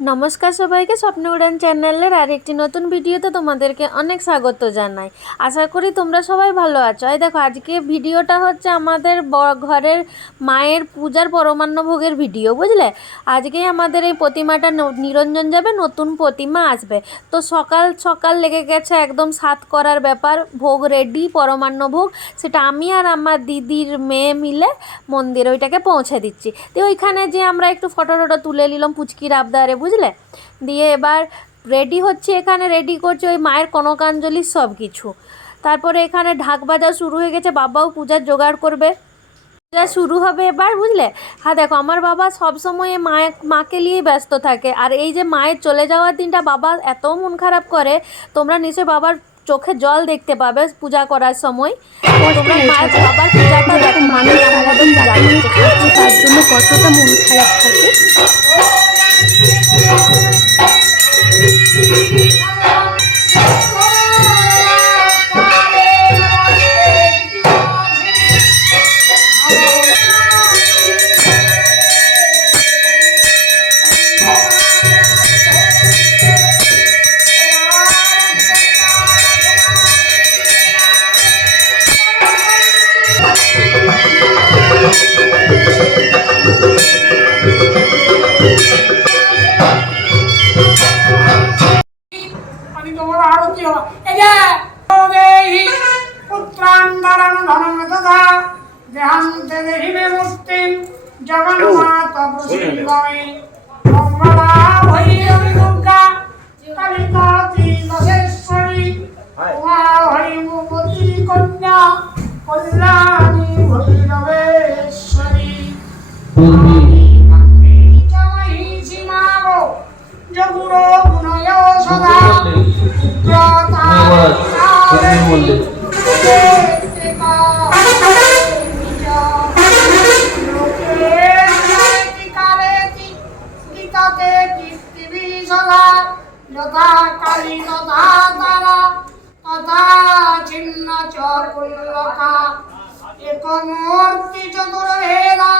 নমস্কার সবাইকে, স্বপ্ন উড়ান চ্যানেলের আরেকটি নতুন ভিডিওতে তোমাদেরকে অনেক স্বাগত জানাই। আশা করি তোমরা সবাই ভালো আছো। এই দেখো, আজকে ভিডিওটা হচ্ছে আমাদের ঘরের মায়ের পূজার পরমান্ন ভোগের ভিডিও, বুঝলে। আজকেই আমাদের এই প্রতিমাটা নিরঞ্জন যাবে, নতুন প্রতিমা আসবে। তো সকাল সকাল লেগে গেছে একদম সাত করার ব্যাপার, ভোগ রেডি, পরমান্ন ভোগ। সেটা আমি আর আমার দিদির মেয়ে মিলে মন্দিরে ওইটাকে পৌঁছে দিচ্ছি। তো ওইখানে যে আমরা একটু ফটো টটো তুলে নিলাম পুচকির আবদারে, বুঝলে। দিয়ে এবার রেডি হচ্ছে, এখানে রেডি করছে ওই মায়ের কনকাঞ্জলির সব কিছু। তারপরে এখানে ঢাক বাজা শুরু হয়ে গেছে, বাবাও পূজার জোগাড় করবে, পূজা শুরু হবে এবার, বুঝলে। হ্যাঁ দেখো, আমার বাবা সবসময় মাকে নিয়েই ব্যস্ত থাকে। আর এই যে মায়ের চলে যাওয়ার দিনটা বাবা এত মন খারাপ করে, তোমরা নিশ্চয়ই বাবার চোখে জল দেখতে পাবে পূজা করার সময়। তোমরা মায়ের বাবার পূজাটা দেখো, মানুষ সারাদিন যা করছে তার জন্য কতটা মন খারাপ থাকে। জগন্নাথ প্রসিদ্ধমে মঙ্গলা ভৈরবী দুর্গা কালিকাতি দশেশ্বরী উমা হরিমুপতি কন্যা কল্যাণী ভৈরবেশ্বরী জগুরো গুণয় সদা যথা কালী তথা তারা তথা ছিন্ন চকুল্লকা একমূর্তি চতুর্ভেদা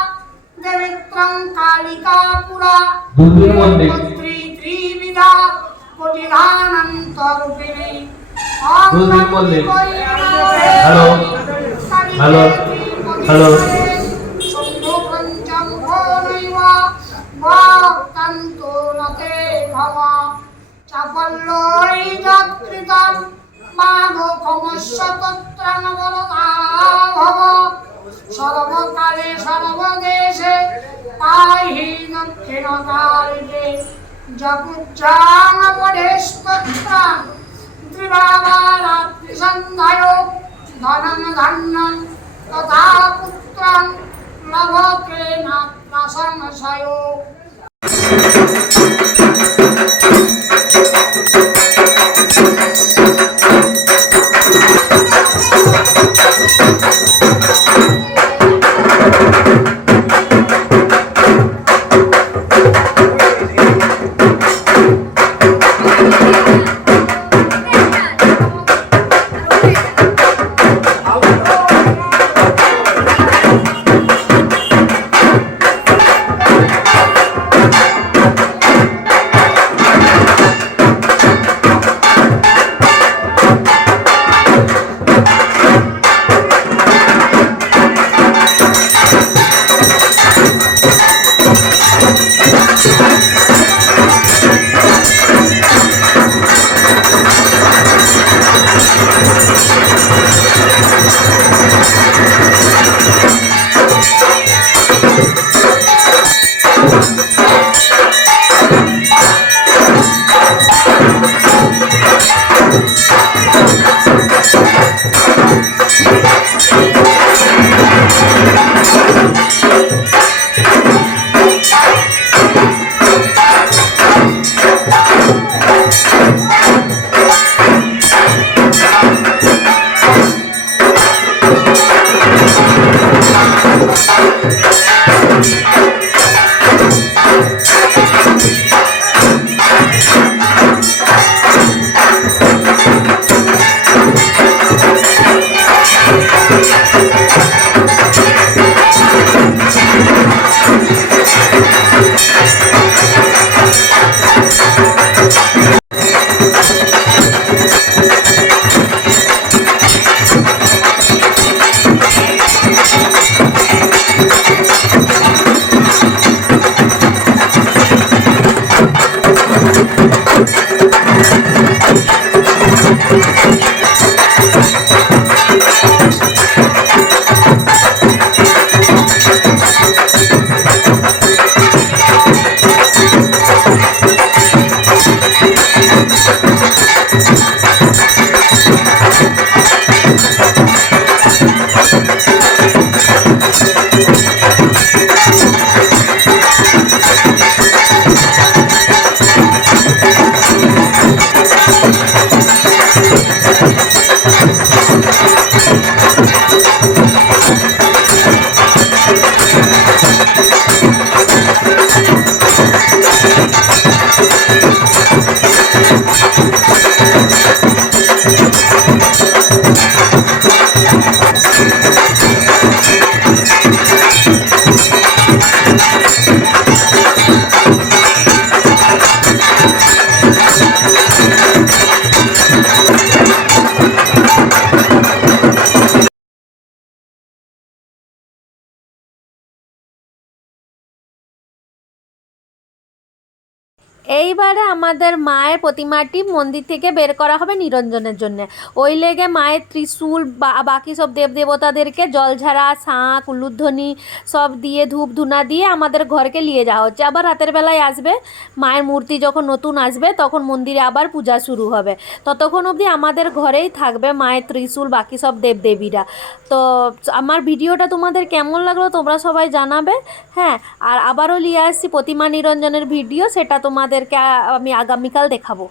দেবিত্রং কালিকা পুরা পত্রী ত্রিবিধা কোটিধানন্তরূপিণী হ্যালো হ্যালো হ্যালো শম্ভু পঞ্চম ঘোনৈবা ভক্তান্তু নতে ভবা চাপল্লই যৎকৃতম মাঘো ক্ষমস্য তত্রাং বরদা ভব সর্বকালে সর্বদেশে পাহি দক্ষিণকালে জগুজ্জাং পরেস্তত্রাং ত্রিবাবারাত্রি সন্ধ্যায় ধনং ধান্যং তথা পুত্রং লভতে নাত্র সংশয়। এইবারে আমাদের মায়ের প্রতিমাটি মন্দির থেকে বের করা হবে নিরঞ্জনের জন্য। ওই লেগে মায়ের ত্রিশূল বাকি সব দেবদেবতাদেরকে জলঝাড়া, শাঁখ, উলুধ্বনি সব দিয়ে ধূপ ধুনা দিয়ে আমাদের ঘরকে নিয়ে যাওয়া হচ্ছে। আবার রাতের বেলায় আসবে, মায়ের মূর্তি যখন নতুন আসবে তখন মন্দিরে আবার পূজা শুরু হবে। ততক্ষণ অবধি আমাদের ঘরেই থাকবে মায়ের ত্রিশূল, বাকি সব দেবদেবীরা। তো আমার ভিডিওটা তোমাদের কেমন লাগলো তোমরা সবাই জানাবে। হ্যাঁ, আর আবারও নিয়ে আসছি প্রতিমা নিরঞ্জনের ভিডিও, সেটা তোমাদেরকে আমি আগামীকাল দেখাবো।